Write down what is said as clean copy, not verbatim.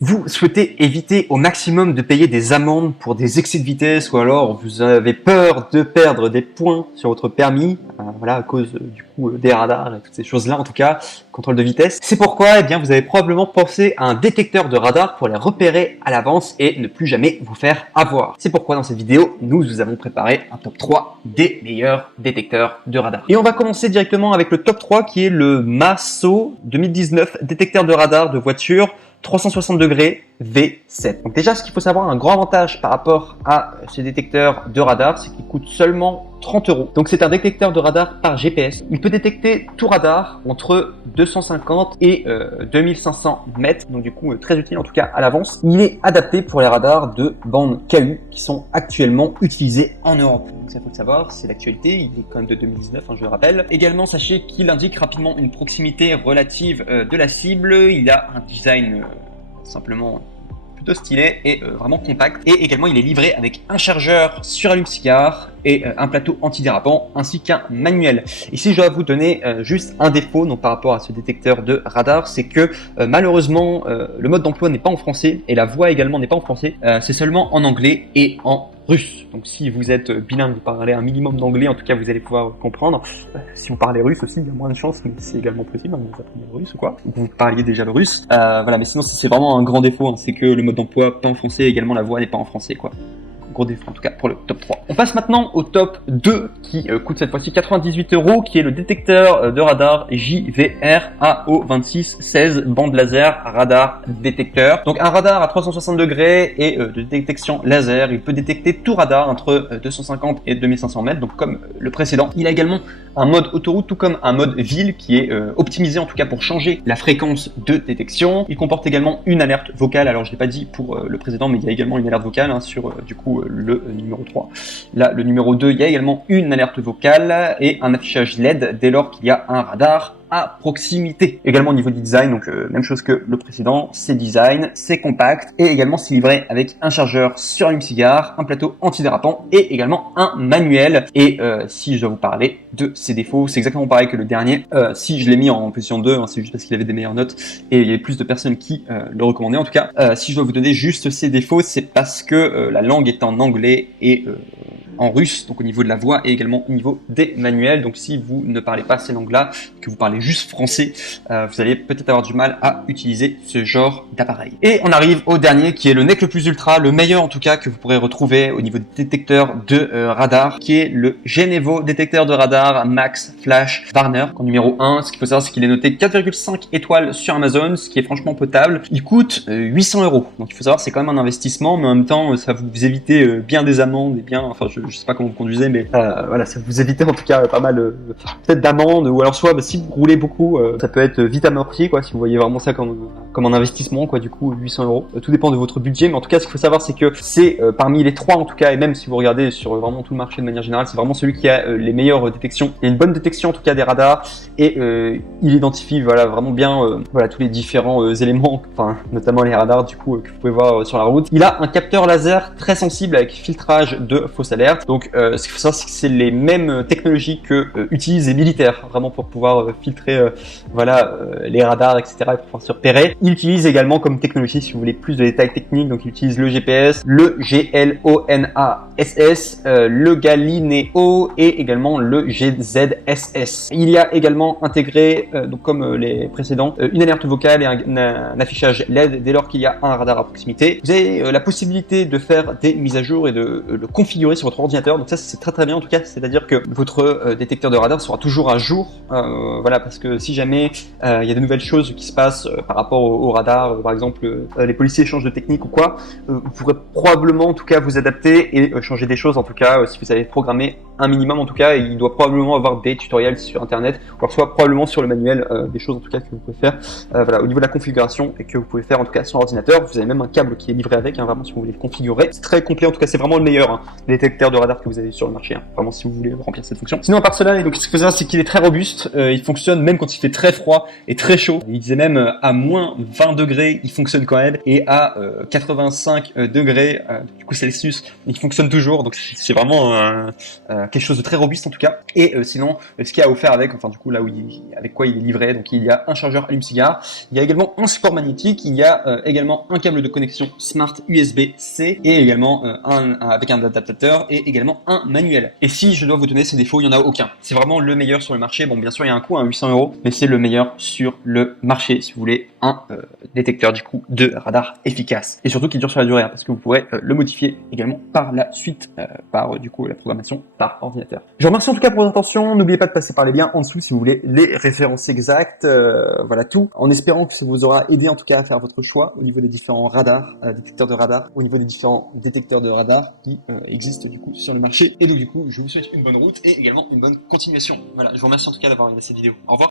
Vous souhaitez éviter au maximum de payer des amendes pour des excès de vitesse ou alors vous avez peur de perdre des points sur votre permis, voilà, à cause du coup des radars et toutes ces choses-là, en tout cas, contrôle de vitesse. C'est pourquoi vous avez probablement pensé à un détecteur de radar pour les repérer à l'avance et ne plus jamais vous faire avoir. C'est pourquoi dans cette vidéo, nous vous avons préparé un top 3 des meilleurs détecteurs de radar. Et on va commencer directement avec le top 3 qui est le Masso 2019 détecteur de radar de voiture 360 degrés V7. Donc déjà, ce qu'il faut savoir, un grand avantage par rapport à ce détecteur de radar, c'est qu'il coûte seulement 30 €. Donc c'est un détecteur de radar par GPS. Il peut détecter tout radar entre 250 et 2500 mètres. Donc du coup, très utile en tout cas à l'avance. Il est adapté pour les radars de bande KU qui sont actuellement utilisés en Europe. Donc ça faut le savoir, c'est l'actualité. Il est quand même de 2019, je le rappelle. Également, sachez qu'il indique rapidement une proximité relative de la cible. Il a un design simplement plutôt stylé et vraiment compact. Et également, il est livré avec un chargeur sur allume-cigare et un plateau antidérapant ainsi qu'un manuel. Ici, je dois vous donner juste un défaut donc, par rapport à ce détecteur de radar, c'est que malheureusement, le mode d'emploi n'est pas en français et la voix également n'est pas en français. C'est seulement en anglais et en russe. Donc si vous êtes bilingue, vous parlez un minimum d'anglais, en tout cas vous allez pouvoir comprendre. Si vous parlez russe aussi, il y a moins de chance, mais c'est également possible, vous apprenez le russe ou quoi. Donc vous parliez déjà le russe. Voilà, mais sinon c'est vraiment un grand défaut, c'est que le mode d'emploi pas en français, également la voix n'est pas en français, quoi. Gros défaut en tout cas pour le top 3. On passe maintenant au top 2 qui coûte cette fois-ci 98 €, qui est le détecteur de radar JVR AO2616 bande laser radar détecteur. Donc un radar à 360 degrés et de détection laser. Il peut détecter tout radar entre 250 et 2500 mètres, donc comme le précédent. Il a également un mode autoroute tout comme un mode ville qui est optimisé en tout cas pour changer la fréquence de détection. Il comporte également une alerte vocale. Alors je l'ai pas dit pour le précédent, mais il y a également une alerte vocale sur du coup le numéro 3. Là, le numéro 2, il y a également une alerte vocale et un affichage LED dès lors qu'il y a un radar à proximité. Également au niveau du design, donc même chose que le précédent, c'est design, c'est compact et également c'est livré avec un chargeur sur allume-cigare, un plateau antidérapant et également un manuel. Et si je dois vous parler de ses défauts, c'est exactement pareil que le dernier. Si je l'ai mis en position 2, c'est juste parce qu'il avait des meilleures notes et il y avait plus de personnes qui le recommandaient. En tout cas, si je dois vous donner juste ses défauts, c'est parce que la langue est en anglais et en russe, donc au niveau de la voix et également au niveau des manuels. Donc si vous ne parlez pas ces langues-là, que vous parlez juste français, vous allez peut-être avoir du mal à utiliser ce genre d'appareil. Et on arrive au dernier qui est le NEC le plus ultra, le meilleur en tout cas que vous pourrez retrouver au niveau des détecteurs de radar, qui est le Genevo détecteur de radar Max Flash Warner. En numéro 1, ce qu'il faut savoir, c'est qu'il est noté 4,5 étoiles sur Amazon, ce qui est franchement potable. Il coûte 800 €. Donc il faut savoir, c'est quand même un investissement, mais en même temps, ça vous évite bien des amendes et bien, enfin je sais pas comment vous conduisez, mais voilà, ça vous évite en tout cas pas mal peut-être d'amendes, ou alors soit si vous roulez beaucoup, ça peut être vite amorti quoi, si vous voyez vraiment ça comme un investissement quoi, du coup 800 €. Tout dépend de votre budget, mais en tout cas ce qu'il faut savoir c'est que c'est parmi les trois en tout cas, et même si vous regardez sur vraiment tout le marché de manière générale, c'est vraiment celui qui a les meilleures détections. Il y a une bonne détection en tout cas des radars et il identifie voilà vraiment bien voilà tous les différents éléments, enfin notamment les radars du coup que vous pouvez voir sur la route. Il a un capteur laser très sensible avec filtrage de fausses alertes. Donc ce qu'il faut savoir c'est que c'est les mêmes technologies que utilisent les militaires vraiment pour pouvoir filtrer voilà les radars etc et pour pouvoir se repérer. Il utilise également comme technologie, si vous voulez plus de détails techniques, donc il utilise le GPS, le GLONASS, le Galileo et également le GZSS. Il y a également intégré donc comme les précédents une alerte vocale et un affichage LED dès lors qu'il y a un radar à proximité. Vous avez la possibilité de faire des mises à jour et de le configurer sur votre ordinateur, donc ça c'est très bien en tout cas, c'est-à-dire que votre détecteur de radar sera toujours à jour, voilà, parce que si jamais il y a de nouvelles choses qui se passent par rapport au radar, par exemple les policiers changent de technique ou quoi, vous pourrez probablement en tout cas vous adapter et changer des choses en tout cas si vous avez programmé un minimum en tout cas, et il doit probablement avoir des tutoriels sur internet, ou alors soit probablement sur le manuel des choses en tout cas que vous pouvez faire voilà, au niveau de la configuration et que vous pouvez faire en tout cas sur l'ordinateur. Vous avez même un câble qui est livré avec, vraiment si vous voulez le configurer. C'est très complet en tout cas, c'est vraiment le meilleur détecteur de radar que vous avez sur le marché, vraiment si vous voulez remplir cette fonction. Sinon à part cela, donc ce qu'il faut savoir c'est qu'il est très robuste, il fonctionne même quand il fait très froid et très chaud. Il disait même à moins 20 degrés il fonctionne quand même, et à 85 degrés du coup Celsius il fonctionne toujours, donc c'est vraiment quelque chose de très robuste en tout cas. Et sinon, ce qu'il y a offert avec, enfin du coup là où avec quoi il est livré, donc il y a un chargeur allume-cigare, il y a également un support magnétique, il y a également un câble de connexion Smart USB-C et également avec un adaptateur et également un manuel. Et si je dois vous donner ses défauts, il n'y en a aucun. C'est vraiment le meilleur sur le marché. Bon, bien sûr, il y a un coût à 800 €, mais c'est le meilleur sur le marché si vous voulez un détecteur du coup de radar efficace et surtout qui dure sur la durée, hein, parce que vous pourrez le modifier également par la suite par du coup la programmation par ordinateur. Je vous remercie en tout cas pour votre attention. N'oubliez pas de passer par les liens en dessous si vous voulez les références exactes. Voilà tout. En espérant que ça vous aura aidé en tout cas à faire votre choix au niveau des différents radars, détecteurs de radar, au niveau des différents détecteurs de radar qui existent du coup sur le marché. Et donc du coup, je vous souhaite une bonne route et également une bonne continuation. Voilà, je vous remercie en tout cas d'avoir regardé cette vidéo. Au revoir.